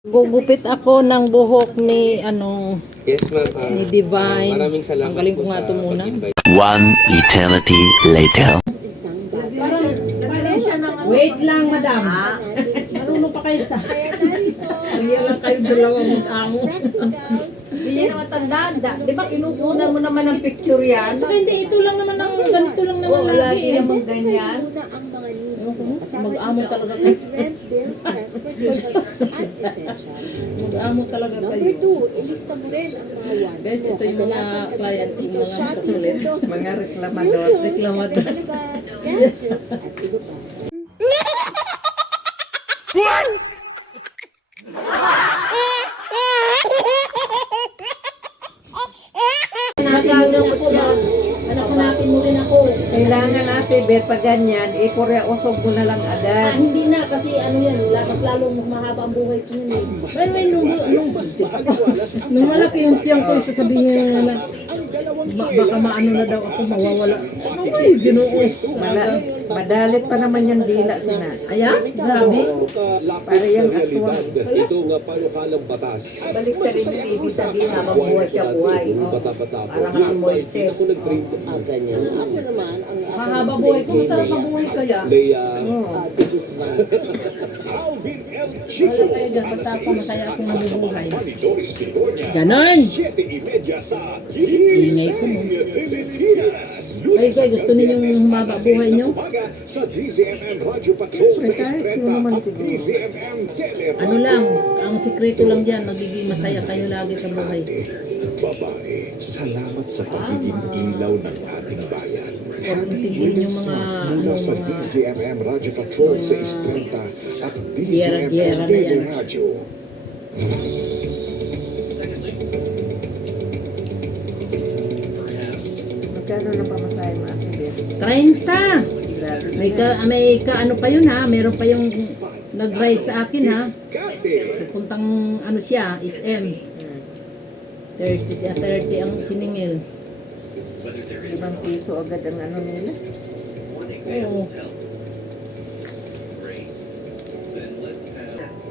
Gugupit ako ng buhok ni Yes, ma'am. ni Divine. Maraming salamat Ang galing po ko nga sa ito muna. pag-invite. One eternity later. Wait lang, madam. Marunong pa kayo sa... Kaya lang kayo dalawang mag-amo. Hindi niya naman tandaan. Di ba kinukunan mo naman ng picture yan? Saka hindi, ito lang naman ang ganito lang naman Oo, lagi lagi eh. naman ganyan. Mag-amo talaga kayo. Mag-amo talaga kayo. Ilista mo rin ang mga wants Guys, ito yung mga client, yung mga shopping kukulit. window. Mga reklamador. Reklamador. Palabas, gadgets, at iba pa. Nagagawin siya. Anak ko natin mo rin ako. Kailangan natin, bet pa ganyan, usog mo na lang agad. Hindi na, kasi yan, mas lalo mahaba ang buhay ko yun eh. Pero nung malaki yung tiyang ko, sasabihin niya na, baka maano na daw ako, mawawala. Ano ba yung ginoo? Madalit pa naman yung dila sina. Ayan, grabe. Para yung aswang. Ito nga panukalang batas. Balik ka rin yung ibig sabihin na mabuhay siya buhay. Bata-bata po. Parang si Moises. Ako nag-train ganyan. Ako naman, ang Mahaba buhay ko, masarap mabuhay kaya. Leia, Wala kayo dyan, basta ako masaya akong nabubuhay. Doris Victoria, Ganon! 7:30 sa Ingay ko mo. Ay, guys, gusto ninyong humaba buhay nyo? umaga sa DZMM Radio Patrol sa Estreta at DZMM Tele. Ano lang, ang sikreto lang dyan, magiging masaya kayo lagi sa buhay. Babae, salamat sa pagiging ilaw ng ating bayan. Tigil yung mga, Mula sa DZMM Radio Patrol sa Estreta at DZMM Giyera na yan. Tele Radio. Magkano na pamasahe mo ate bet? 30! May ano pa yun ha, meron pa yung nag-ride sa akin ha. Diskarte. Puntang ano siya, SM. 30 ang siningil. 5 piso agad ang ano nila. Oo.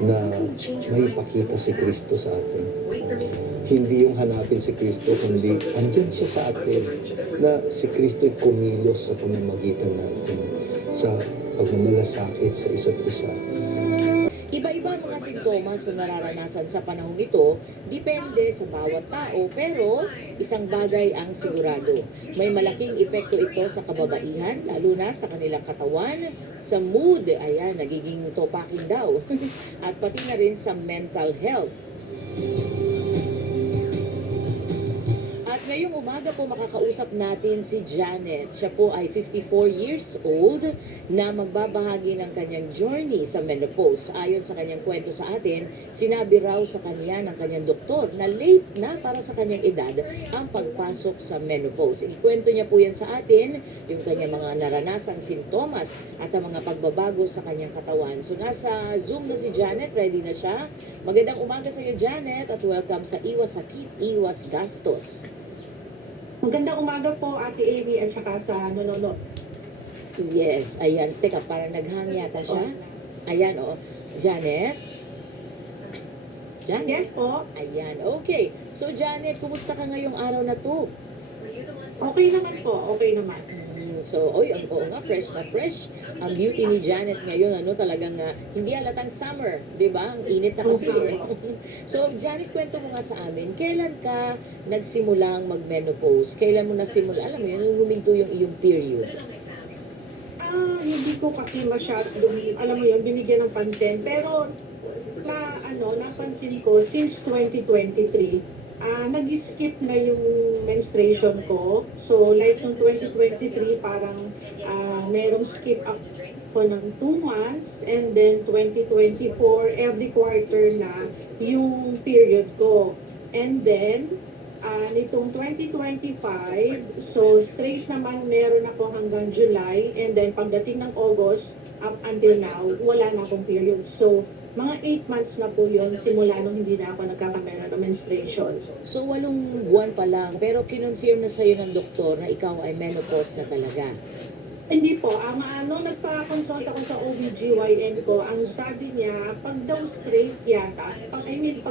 Na may ipakita si Kristo sa atin. Hindi yung hanapin si Kristo, kundi andyan siya sa atin. Na si Kristo ay kumilos sa pamamagitan natin sa pagmamalasakit sa isa't isa. Iba-iba ang mga sintomas na nararanasan sa panahong ito, depende sa bawat tao, pero isang bagay ang sigurado. May malaking epekto ito sa kababaihan, lalo na sa kanilang katawan, sa mood, ayan, nagiging topakin daw, at pati na rin sa mental health. At ngayong umaga po makakausap natin si Janet. Siya po ay 54 years old na magbabahagi ng kanyang journey sa menopause. Ayon sa kanyang kwento sa atin, sinabi raw sa kanya ng kanyang doktor na late na para sa kanyang edad ang pagpasok sa menopause. Ikwento niya po yan sa atin, yung kanyang mga naranasang sintomas at ang mga pagbabago sa kanyang katawan. So nasa Zoom na si Janet, ready na siya. Magandang umaga sa iyo, Janet, at welcome sa Iwas Sakit, Iwas Gastos. Magandang umaga po, Ate Amy, at saka sa nanonood. Yes, ayan. Teka, parang naghang yata siya. Ayan, oh. Janet? Janet? Yes po. Ayan, okay. So, Janet, kumusta ka ngayong araw na to? Okay naman po, okay naman. So, oo nga, fresh na fresh. Ang beauty ni Janet ngayon, talagang hindi halatang summer, di ba? Ang init na kasi eh. So, Janet, kwento mo nga sa amin, kailan ka nagsimulang mag-menopause? Kailan mo nasimula? Alam mo yun, nung huminto yung iyong period. Hindi ko kasi masyadong, alam mo yun, binigyan ng pansin. Pero, napansin ko, since 2023, nag-skip na yung menstruation ko. So, like nung 2023, parang merong skip up ko ng 2 months. And then 2024, every quarter na yung period ko. And then, nitong 2025, so straight naman meron ako hanggang July. And then pagdating ng August, up until now, wala na akong period. So, mga 8 months na po yun, simula nung hindi na ako nagkakameron ng menstruation. So, 8 buwan pa lang, pero kinonfirm na sa'yo ng doktor na ikaw ay menopause na talaga. Hindi po, nung nagpa-consult ako sa OBGYN ko, ang sabi niya, pag daw straight yata, pag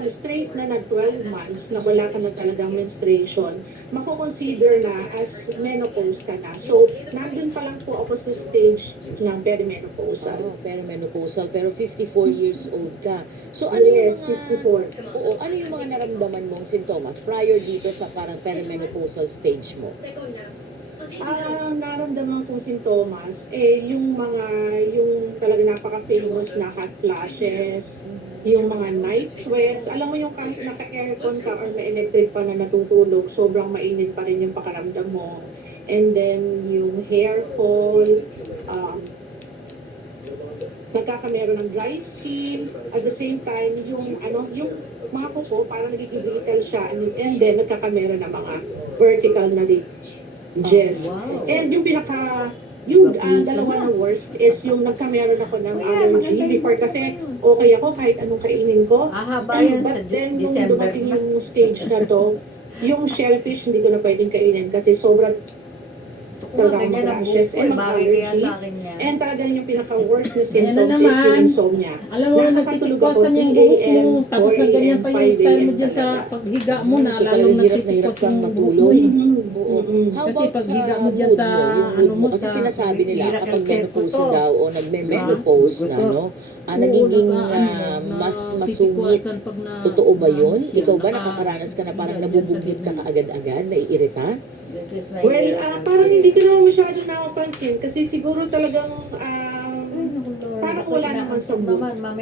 straight na 12 months na wala ka na talagang menstruation, mako-consider na as menopause ka na. So, nandun pa lang po ako sa stage ng perimenopausal. Oh, pero menopausal, pero 54 years old ka. So ano Yes, yung 54. Oo, ano yung mga naramdaman mong sintomas prior dito sa parang perimenopausal stage mo? Naramdaman kong sintomas, yung talaga napaka-famous na hot flashes, yung mga night sweats, alam mo yung kahit naka-aircon ka or may electric pa na natutulog, sobrang mainit pa rin yung pakaramdam mo. And then, yung hair fall, nagkakameron ng dry skin, at the same time, yung mga kuko, parang nagiging brittle siya, and then nagkakameron ng mga vertical na ridges. And yung dalawa na worst is yung nagkameron ako ng allergy before kasi okay ako kahit anong kainin ko. Haba yan sa But then, nung December. dumating yung stage na to, yung shellfish hindi ko na pwedeng kainin kasi sobrang talaga Ganyan ang mag-rashes buko, and bakit kaya mag-allergy. sa akin yan? And talagang yung pinaka-worst na Ayan symptoms na is naman. yung insomnia. Alam mo, Nakakatulog ako nagtitikwasan yung 3 buhok a.m., mo. Tapos 4 na ganyan a.m., pa yung 5 style mo a.m. dyan sa talaga. paghiga mo na. So, Lalong talagang hirap na hirap nagtitikwas kang yung buhok mo matulog. eh. Oo. How Kasi about paghiga sa mo dyan mood sa, yung mood ano mo, Kasi sa- sinasabi nila Miracle kapag check ko menopause to. daw o nagme-menopause na, gusto. no? Nagiging na mas masungit. titikwasan pag na- Totoo ba yun? siya, Ikaw ba naka- nakakaranas ka na parang yan nabubugbot sa ka kaagad-agad, naiirita? This is my Well, year. parang hindi ko naman masyado nakapansin kasi siguro talagang parang wala naman sa mood.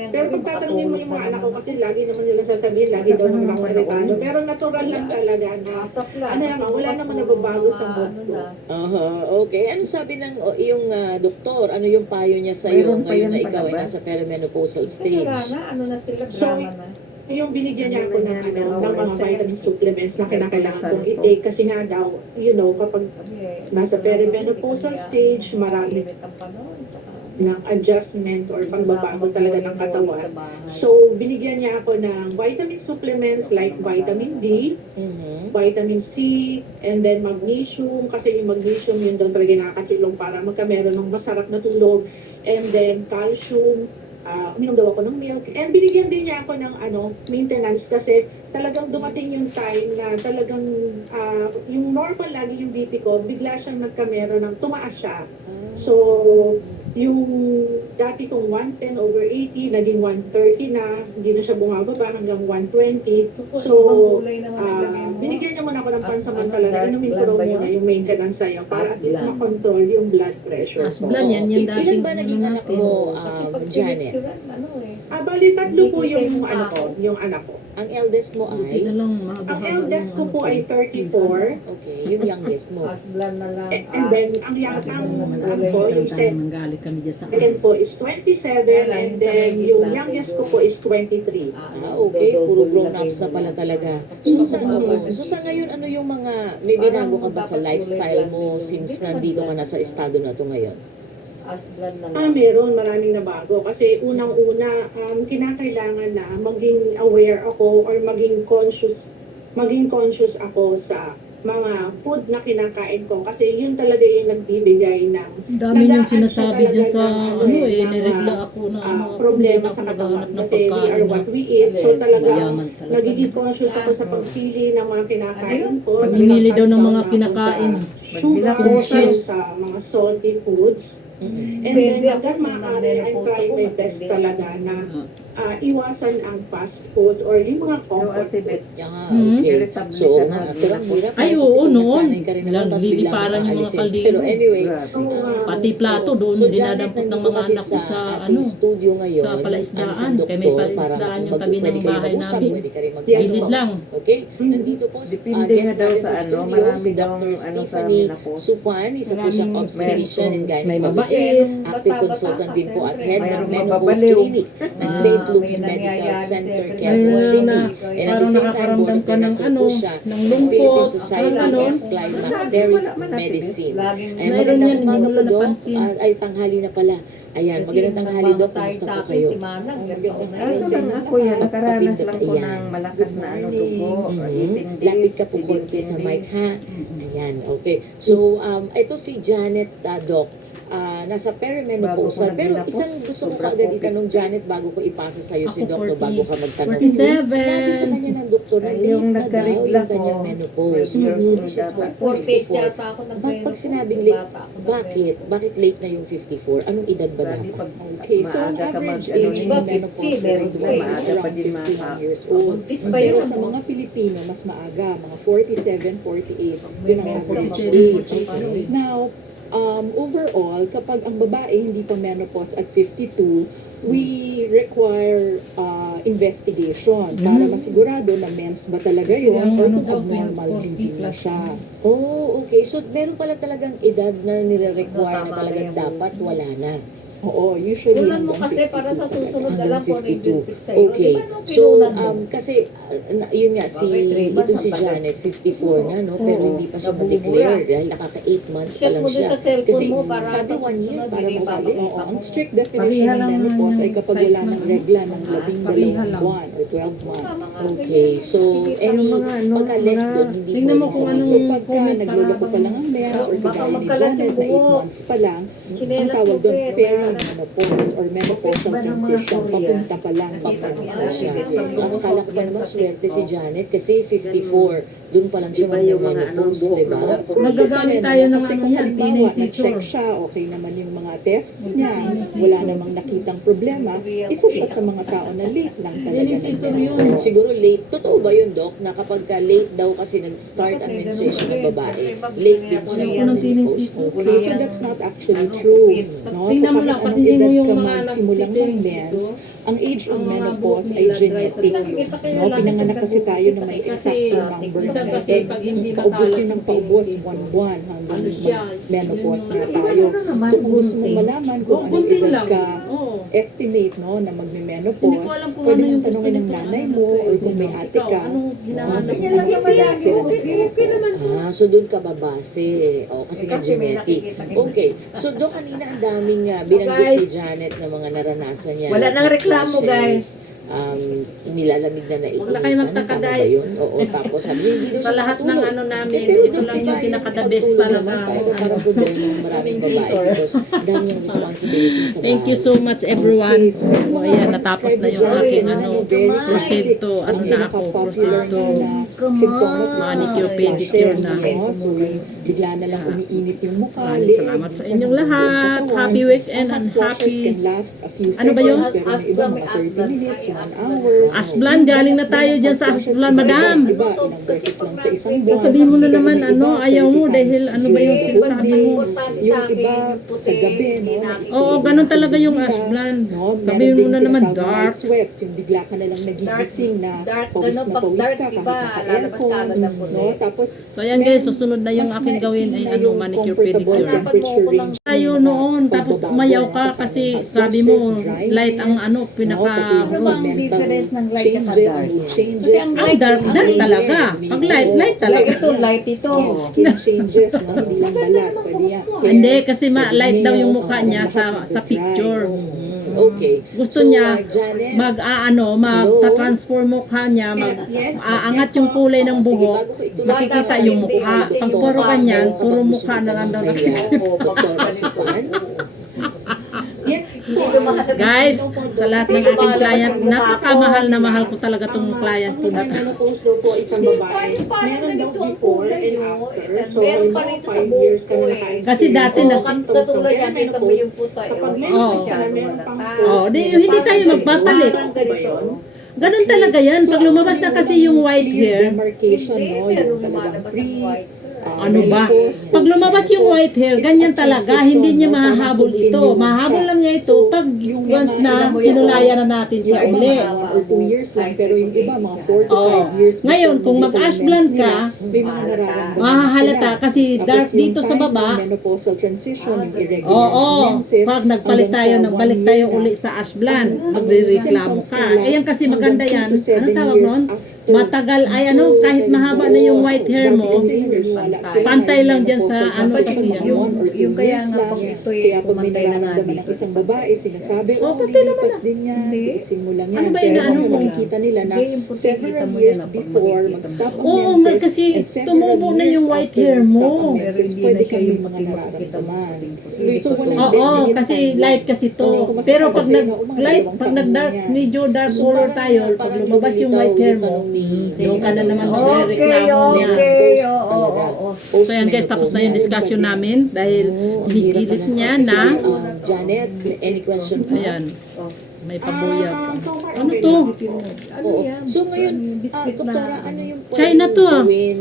Pero pag tatanungin mo yung mga anak ko kasi lagi naman nila sasabihin, lagi daw naman ako iritado. Pero natural lang talaga na wala naman nababago sa mood ko. Aha, okay. Ano sabi ng iyong doktor? Ano yung payo niya sa iyo Mayroon pa ngayon yan na ikaw ay palabas. nasa perimenopausal stage? Ano na sila, So, yung binigyan niya ako ng, ng mga vitamin supplements na kinakailangan kong i-take kasi nga daw, kapag nasa perimenopausal stage, marami ng adjustment or pagbabago talaga ng katawan. So, binigyan niya ako ng vitamin supplements like vitamin D, vitamin C, and then magnesium, kasi yung magnesium yun doon talaga nakakatulong para magkameron ng masarap na tulog, and then calcium, uminom daw ako ng milk, and binigyan din niya ako ng maintenance kasi talagang dumating yung time na talagang yung normal lagi yung BP ko, bigla siyang nagkameron ng tumaas siya. So, yung dati kong 110/80, naging 130 na, hindi na siya bumababa hanggang 120. So, binigyan niya muna ako ng pansamantala na inumin ko raw muna yung maintenance sa'yo para at least makontrol yung blood pressure ko. Asblan yan, yung Ilan dating ba naging anak mo, Janet? Bali, tatlo po yung anak ko. Ang eldest mo Buti ay? na lang Ang mahaba-haba eldest ko yung po ay 34. Okay, yung youngest mo. Asblan na lang. And then, ang yung Nanggalit kami dyan sa second po is 27, and then yung youngest ko po is 23. Okay, puro grown-ups na pala talaga. So sa ngayon, ano yung mga, may binago ka ba sa lifestyle mo since nandito ka na sa estado na to ngayon? Asblan na lang. Meron, maraming nabago. Kasi unang-una, kinakailangan na maging aware ako or maging conscious ako sa mga food na kinakain ko. Kasi yun talaga yung nagbibigay ng dami niyang nag-a-add siya sinasabi talaga dyan sa ng, niregla ako na problema sa katawan. Kasi we are what we eat. So talaga, Mayaman talaga. nagiging conscious ako sa pagpili ng mga kinakain ko. Pagmimili daw ng mga Nagka-cut down kinakain. ako sa sugar, Conscious. sa mga salty foods. And then, hanggang maaari, I'm trying my best talaga na iwasan ang fast food or yung mga comfort food. Okay. So, hirap Ay, kasi oo, kung noon. nasanay ka rin naman, tapos biglang Liliparan yung mga aalisin. kaldero. Pero anyway, Pati plato doon, so Janet, dinadampot ng nandito mga kasi anak ko sa ating studio ngayon, sa palaisdaan. ang isang Kaya may doktor, palaisdaan yung para tabi ng pwede kayo bahay mag-usap, namin. pwede kayo Gilid lang. Okay? Nandito po Depende guest nga daw natin sa studio, marami si daw Dr. sa Stephanie menopause. Supan, isa po siyang Maraming obstetrician and may gynecologist, mabait. active consultant din po at head ng Mayroong menopause mababaliw. clinic ng St. Luke's may Medical nangyayari Center, sa Quezon Mayroon City. na And at the parang same time, nakakaramdam ka ng board po siya ng ng Philippine lungkot, Society ano. of Climacteric Wala man natin Medicine. Laging Ay, Mayroon magandang yan, hindi umaga mo po, pa Doc. napansin. Ay, tanghali na pala. Ayan, magandang tanghali, Doc. Kumusta po kayo? Si Manang, Kaso lang ako yan, nakaranas lang ko ng malakas na dugo, itindis, Lapit ka po konti sa mic, ha? Ayan, okay. So, ito si Janet, Doc. nasa perimenopausal. Bago ko Pero naging isang ako, gusto ko sobra kaagad COVID. itanong, Janet, bago ko ipasa sa'yo si Ako Doktor, 40, bago ka magtanong. 47. Sinabi sa kanya ng doktor na Ay, late yung na daw nagkarigla yung kanyang ko, menopause. years Yung old she's dapat. 48 54. yata ako ng Pag sinabing late, bakit? Bakit late na yung 54? Anong edad ba Sabi dapat? pag Okay, so maaga ka mag average ano age ni ng 50, menopause meron rate pa is maaga pa around din 51 years old. Buntis pa Pero yun, sa ano? mga Pilipino, mas maaga, mga 47, 48, yun ang average 47, age. Now, overall, kapag ang babae hindi pa menopause at 52, we require investigation para masigurado na mens ba talaga yun Kasi or ang kung ano daw, abnormal 40 bleeding na plus siya. Oh, okay. So, meron pala talagang edad na nire-require na talagang dapat wala na. Oo, usually Kunan mo hanggang kasi para sa 52 susunod na Hanggang lang kung 52. i-treat sa'yo. Okay. Di ba nung So, kinunan mo? kasi, yun nga, si, Okay, 3 months ito si ang tagal. Janet, 54 na, no? Pero hindi pa siya ma-declare dahil nakaka 8 months pa Check lang mo din siya. sa cellphone Kasi mo para sabi sa 1 year, susunod, para hindi masabi, babalik. Oo, ang strict definition Pareha ng lang menopause ay yung kapag size wala ng ng regla ng pareha 12 lang. buwan or 12 months. Okay, so, any, mga ano, pagka less mga- doon, hindi Tingnan mo pwedeng kung sabihin. anong So pagka comment nagluloko para pa lang ang mens or Baka kagaya ni magkalat Janet yung na 8 buhok. months pa lang, ang Chinelas tawag mo, doon Pet. perimenopause or menopausal Ba ng mga transition. Korea? Papunta pa lang, papunta Ano siya? siya. Ang akala ko pa naman swerte si Janet kasi 54. Doon pa lang siya Iba yung mga ano, mag-menopause, di ba? buhok na Nagagamit tayo ng Kasi ano kung yan, halimbawa, teenage scissor. na-check siya, okay naman yung mga tests niya, wala namang nakitang problema, isa siya sa mga tao na late lang talaga. Teenage scissor yun. Siguro late. Totoo ba yun, Doc? Na kapag ka late daw kasi nag-start ang menstruation ng babae, late din siya Ayaw ko ng teenage menopause. scissor. Okay, so that's not actually true. No? Tingnan mo kahit lang, anong kasi hindi mo edad yung ka mga magsimulang nagtitings, mag-mens, so, ang age of ang mga menopause buhok ay nila dry sa genetic. tingin. No? Pinanganak kasi tayo na may Kasi, exact number minsan ng kasi pag hindi paubos natalas yun yung ng paubos, teenage season, buwan-buwan hanggang ano siya, menopause yun na yung- tayo. naman, So kung gusto mong kunting. malaman kung anong Kunting edad lang. ka, Oo. estimate no na Hindi ko magme-menopause, alam kung pwede ano yung mong tanongin ng gusto nito. nanay mo or kung may ate Ikaw, ka. anong hinahanap mo? Ganyan lang yung palagi. Okay naman. Ah, so doon ka babase. O, kasi nga Kasi may genetic. nakikita-kita. Okay. So doon kanina ang daming binanggit ni Guys. Janet na mga naranasan niya. Wala nang reklamo, guys. Nilalamig na na ito. Huwag na kayo magtaka, guys. Oo, tapos sabi niya, hindi daw Sa siya lahat ng makatulog. ano namin, Pero ito doon lang yung tayo pinaka-the best nakatulog talaga. naman tayo para problema ng maraming babae because dami yung responsibility sa bahay. Thank you so much everyone. So, ayan, natapos na yung aking ano, proceed to, ano na ako, proceed to manicure, pedicure na. So, bigla na lang umiinit yung mukha. Maraming salamat sa inyong lahat. Happy weekend and happy... Ano ba yun? Pero may iba mga 30 minutes, 1 hour. Ashblan, galing na tayo dyan sa Ashblan, madam. Iba, ilang beses lang sa isang buwan. Sabihin mo na naman, ano, ayaw mo dahil ano ba yung sinasabi mo. Yung iba sa gabi, no? Oo, ganun talaga yung Ashblan. No, Sabihin mo na naman, tinatawag na dark. night sweats, yung bigla ka na lang nagigising na Dark, pawis ganun, na pag pawis dark, ka iba, kahit lalabas ka agad ng puti. no? Tapos, So ayan guys, susunod na yung aking gawin ay ano, manicure, pedicure. Tayo noon, tapos umayaw ka kasi sabi mo, light ang ano, pinaka... Ano ba ang difference ng light at dark? Kasi ang Ang dark talaga. Pag light Light talaga. ito, light ito. skin changes, no? Hindi lang balat, pwede yan. Hindi, kasi light daw yung mukha niya sa picture. Okay. Gusto So, niya Janet, mag-transform mukha niya, aangat yung kulay ng buhok, makikita yung mukha. Pag puro ganyan, puro mukha na lang daw nakikita. Hindi lumahanap. Guys, sa lahat ng aking client, napakamahal na mahal ko talaga tong client ko. Ang menopause daw po isang babae, meron daw before and after. So, Meron pa halimbawa, rin sa 5 years ka na buhok ko naka-experience. Kasi dati Oo, nag- katulad yan, kita mo yung puto. Kapag Oo. menopause ka na, meron pang Oh, hindi tayo magpapalit. Parang ganito. Ganun talaga yan. Pag lumabas na kasi yung white hair, demarcation, Hindi, no? pero Yung talagang lumalabas pre, ang white. ano ba? Pag lumabas yung white hair, ganyan talaga. Hindi niya mahahabol ito. Mahahabol lang niya ito pag once na pinulaya na natin siya yung uli. mga 1 or 2 years lang, pero yung iba, mga 4 to 5 Oo. years. Ngayon, before kung nagiging mag-ash mens blonde nila, ka, may mga nararamdaman mahahalata sila. kasi Tapos dark yung dito sa time baba. ng menopausal transition, yung irregular Oo, menses, pag nagpalit tayo, hanggang sa nagbalik 1 tayo year na, uli sa ash blonde, magre-reklamo ka. Ayan kasi maganda yan. Ano tawag nun? Matagal, ay ano, kahit mahaba na yung white hair mo, pantay lang dyan sa ano kasi yan. Yung yung kaya years nga lang. pag ito'y Kaya pag may pumantay na nga nararamdaman ng dito. isang babae, sinasabi, Oh, oh, pati lilipas din yan, Hindi. tiisin mo lang yan. Ano ba Pero inaano kung mo? makikita nila na Hindi, yung puti, kita several mo years yan, pag before makikita mo. mag-stop ang Oo, menses, kasi and several tumubo na years yung white after hair mag-stop mo. ang Pero menses, hindi pwede na siya kang may yung mga puti-puti nararamdaman. Hindi So, pa walang to. Oo, definite kasi timeline. light kasi to. Hindi ko masasabi Pero pag sa'yo nag na, oh, mga light, dalawang pag taon nag-dark, yan. medyo dark So, color parang- tayo, pag parang lumabas yung lumilitaw white hair yung mo, tanong ni- doon ka na naman Okay, magre-reklamo niya. okay, Post oo, talaga. oo. So yan guys, tapos na yung discussion namin dahil hinigilit niya na, Janet, any question pa? ayan, may pabuya pa. So far, Ano okay to? lang. Ano Oo. yan? So ngayon, Biscuit doktora, na. ano yung China to, ah. gawin